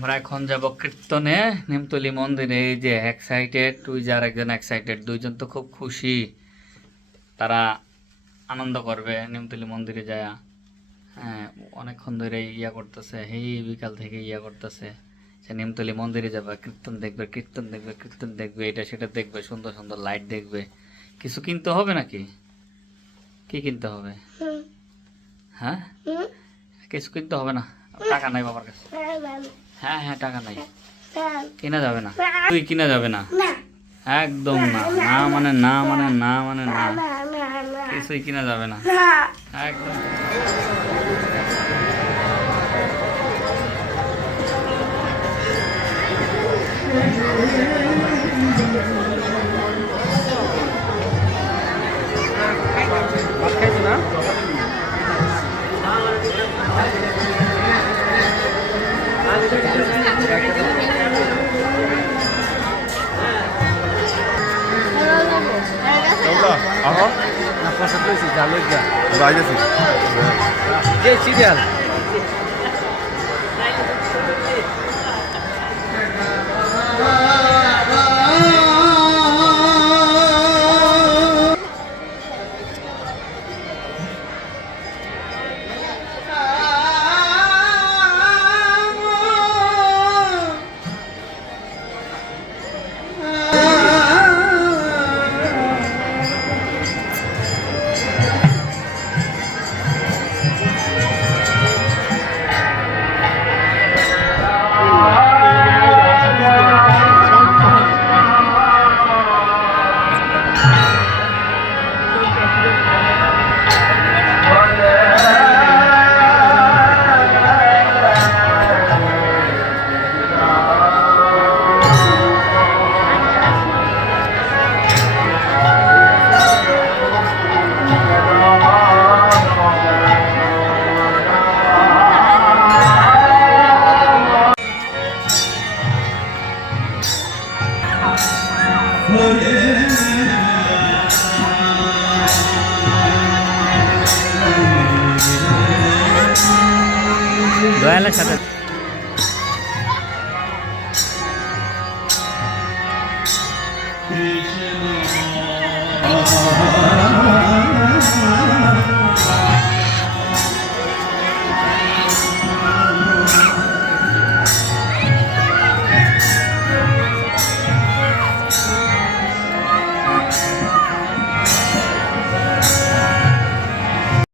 আমরা এখন যাব কীর্তনে নিমতলি মন্দিরে। এই যে এক্সাইটেড, তুই যে আরেকজন এক্সাইটেড, দুইজন তো খুব খুশি। তারা আনন্দ করবে নিমতলি মন্দিরে যায়। হ্যাঁ, অনেকক্ষণ ধরে ইয়া করতেছে, এই বিকাল থেকে ইয়া করতেছে সে নিমতলি মন্দিরে যাবে, কীর্তন দেখবে, কীর্তন দেখবে, কীর্তন দেখবে, এটা সেটা দেখবে, সুন্দর সুন্দর লাইট দেখবে। কিছু কিনতে হবে নাকি? কি কিনতে হবে? হ্যাঁ, কিছু কিনতে হবে না, টাকা নাই বাবার কাছে। হ্যাঁ হ্যাঁ, টাকা নাই, কিনা যাবে না। তুই কিনা যাবে না, একদম না। না মানে না, মানে না মানে না, কিছুই কিনা যাবে না একদম। Aha. Koncentrujcie się, ludzie. Dajcie si. Gdzie jest ideal? দয়ালের সাথে Krishna